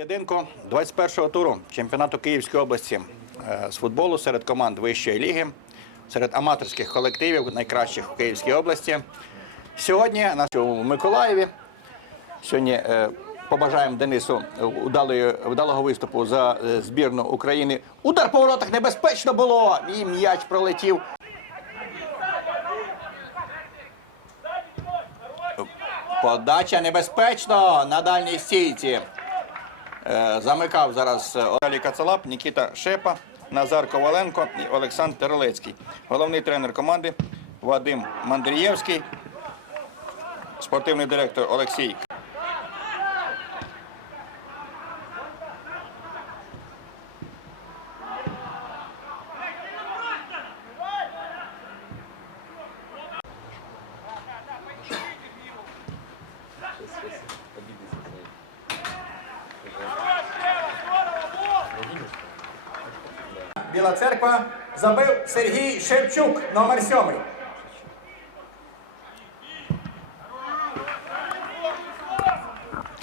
поєдинку 21-го туру чемпіонату Київської області е, з футболу серед команд вищої ліги, серед аматорських колективів, найкращих у Київській області. Сьогодні на у Миколаєві. Сьогодні е, побажаємо Денису удалої, вдалого виступу за е, збірну України. Удар по воротах небезпечно було! І м'яч пролетів. Подача небезпечно на дальній стійці. Е, Замикав зараз е, Олексій Кацалап, Нікіта Шепа, Назар Коваленко і Олександр Терлецький. Головний тренер команди Вадим Мандрієвський, спортивний директор Олексій. Біла церква забив Сергій Шевчук, номер сьомий.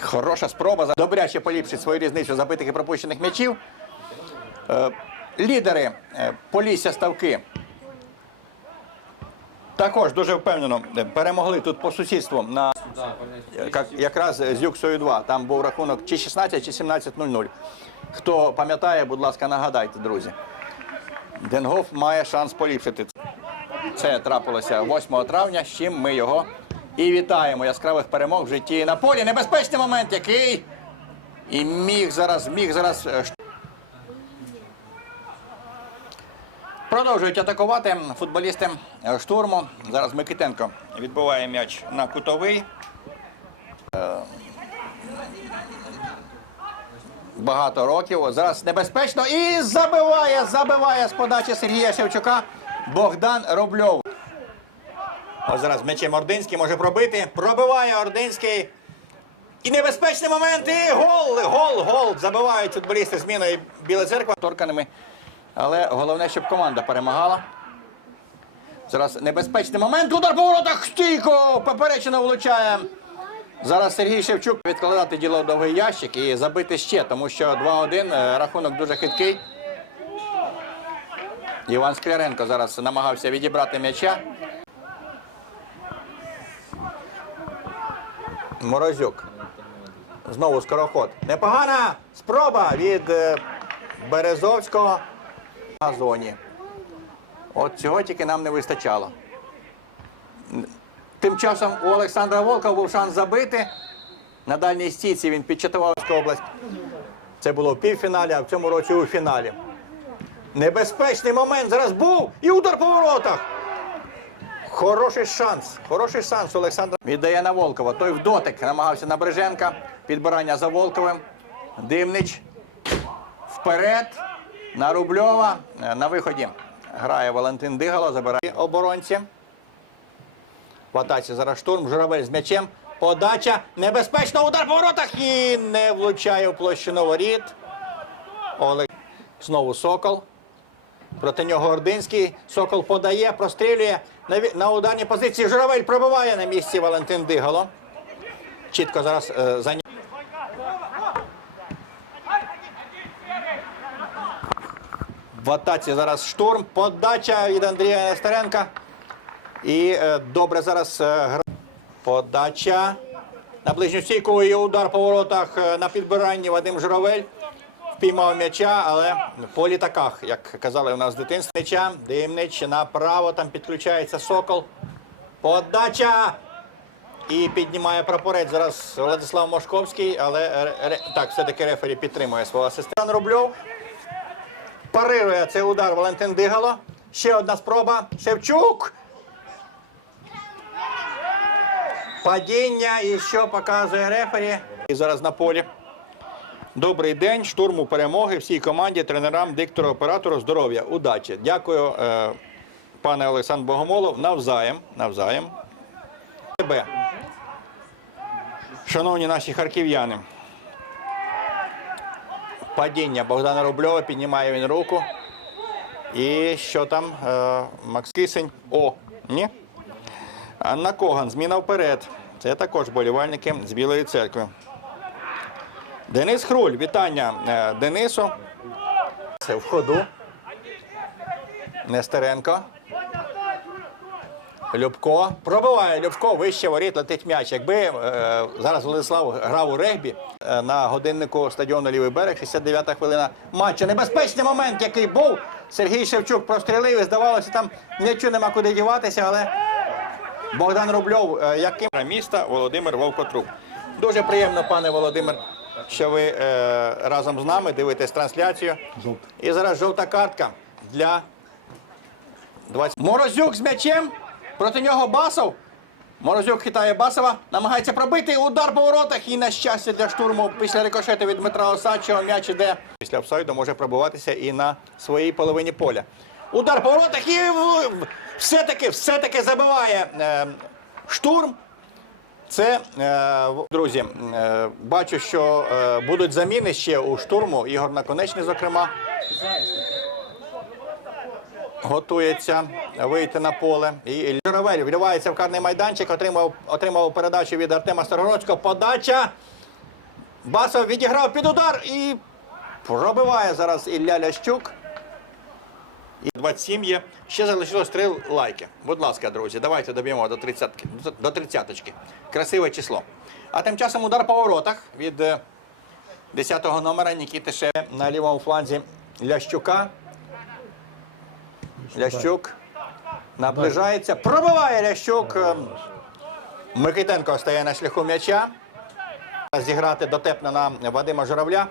Хороша спроба. Добряче поліпшить свою різницю забитих і пропущених м'ячів. Е, Лідери е, Полісся Ставки також дуже впевнено е, перемогли тут по сусідству на як- якраз з Юксою 2. Там був рахунок чи 16, чи 17-0-0. Хто пам'ятає, будь ласка, нагадайте, друзі. Денгоф має шанс поліпшити. Це трапилося 8 травня, з чим ми його і вітаємо. Яскравих перемог в житті на полі. Небезпечний момент, який і міг зараз, міг зараз. е, Продовжують атакувати футболісти е, штурму. Зараз Микитенко відбиває м'яч на кутовий. Багато років. Зараз небезпечно і забиває, забиває з подачі Сергія Шевчука Богдан Рубльов. Ось зараз м'ячем Ординський може пробити. Пробиває Ординський. І небезпечний момент. І гол, гол, гол. Забивають футболісти зміною Біла церква торканими. Але головне, щоб команда перемагала. Зараз небезпечний момент. Удар по воротах. Стійко! Поперечина влучає. Зараз Сергій Шевчук відкладати діло в довгий ящик і забити ще, тому що 2-1 е, рахунок дуже хиткий. Іван Скляренко зараз намагався відібрати м'яча. Морозюк. Знову скороход. Непогана спроба від е, Березовського на зоні. От цього тільки нам не вистачало. Тим часом у Олександра Волкова був шанс забити. На дальній стійці він підчатував область. Це було в півфіналі, а в цьому році у фіналі. Небезпечний момент зараз був і удар по воротах. Хороший шанс. Хороший шанс Олександр. Віддає на Волкова. Той в дотик намагався на Бриженка. Підбирання за Волковим. Димнич. Вперед. На Рубльова. На виході грає Валентин Дигало. Забирає оборонці. В зараз штурм. Журавель з м'ячем. Подача. Небезпечно. Удар по воротах. І не влучає в площину воріт. Олег. Знову Сокол. Проти нього Ординський. Сокол подає, прострілює. На, на ударній позиції Журавель пробиває на місці Валентин Дигало. Чітко зараз е, зайняв. В атаці зараз штурм. Подача від Андрія Нестеренка. І е, добре зараз е. Подача. На ближню стійку і удар по воротах е, на підбиранні Вадим Журавель. Впіймав м'яча, але по літаках, як казали у нас дитинства. Димнич направо, там підключається Сокол. Подача. І піднімає прапорець зараз Владислав Мошковський, але так, все-таки рефері підтримує свого асистента Рубльов. Парирує цей удар Валентин Дигало. Ще одна спроба. Шевчук. Падіння і що показує рефері. І зараз на полі. Добрий день, штурму перемоги всій команді, тренерам, диктору, оператору. Здоров'я, удачі. Дякую, е, пане Олександр Богомолов. Навзаєм. Навзаєм. Тебе. Шановні наші харків'яни. Падіння Богдана Рубльова, піднімає він руку. І що там? Е, Макс Кисень. О, ні. Анна Коган, зміна вперед. Це також болівальники з Білої церкви. Денис Хруль, вітання е, Денису. Це в ходу. Нестеренко. Любко. Пробиває Любко, вище воріт, летить м'яч. Якби е, зараз Владислав грав у регбі е, на годиннику стадіону Лівий берег, 69-та хвилина матчу. Небезпечний момент, який був. Сергій Шевчук прострілив і здавалося, там м'ячу нема куди діватися, але Богдан Рубльов, е, яким міста Володимир Вовкотрук. Дуже приємно, пане Володимир, що ви е, разом з нами дивитесь трансляцію. І зараз жовта картка для 20. Морозюк з м'ячем. Проти нього Басов. Морозюк хитає Басова, намагається пробити удар по воротах і на щастя для штурму після рикошету від Дмитра Осадчого м'яч іде. Після офсайду може пробиватися і на своїй половині поля. Удар по воротах і все-таки, все-таки забиває е, штурм. Це, е, друзі, е, бачу, що е, будуть заміни ще у штурму. Ігор Наконечний, зокрема, готується вийти на поле. І Журавель вливається в карний майданчик, отримав, отримав передачу від Артема Старогородського. Подача. Басов відіграв під удар і пробиває зараз Ілля Лящук. І 27 є. Ще залишилось три лайки. Будь ласка, друзі, давайте доб'ємо до 30 до 30 Красиве число. А тим часом удар по воротах від е, 10-го номера Нікіти Ше на лівому фланзі Лящука. Лящук наближається. Пробиває Лящук. Е, Микитенко стає на шляху м'яча. Зіграти дотепно на Вадима Журавля.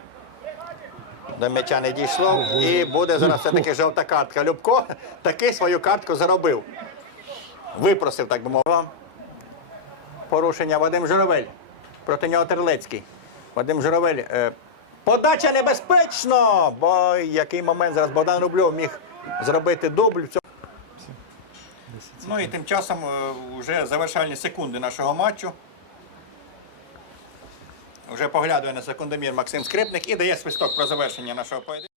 До м'яча не дійшло. І буде зараз все-таки жовта картка. Любко таки свою картку заробив. Випросив, так би мовити. Порушення Вадим Журавель. Проти нього Терлецький. Вадим Журавель. е, Подача небезпечно! Бо який момент зараз Богдан Рубльов міг зробити дубль. Ну і тим часом е, вже завершальні секунди нашого матчу. Вже поглядує на секундомір Максим Скрипник і дає свисток про завершення нашого поєдинку.